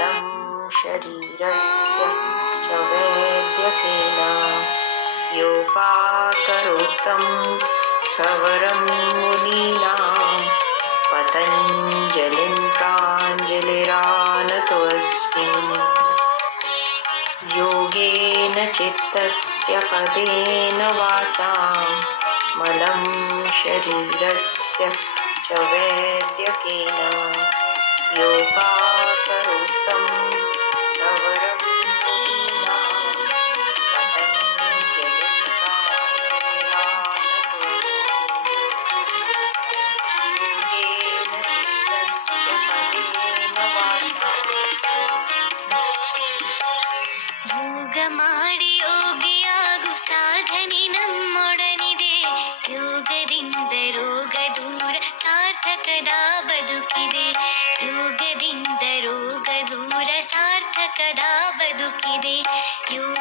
मलं शरीरस्य च वैद्यकेन योपाकरोत्तं सवरं मुनीनां पतञ्जलिं प्राञ्जलिरानतोऽस्मि। योगेन चित्तस्य पदेन वाचां मलं शरीरस्य च वैद्यकेन योपाकरोत्तं सवरं मुनीनां पतञ्जलिं प्राञ्जलिरानतोऽस्मि। योगेन चित्तस्य पदेन वाचां ಯೋಗ ಮಾಡಿ ಯೋಗಿಯಾಗು ಸಾಧನೆ ನಮ್ಮೊಡನಿದೆ. ಯೋಗದಿಂದ ರೋಗ ದೂರ ಸಾರ್ಥಕದ ಬದುಕಿದೆ. ಯೋಗದಿಂದ ರೋಗ ದೂರ ಸಾರ್ಥಕದ ಬದುಕಿದೆ. ಯೋಗ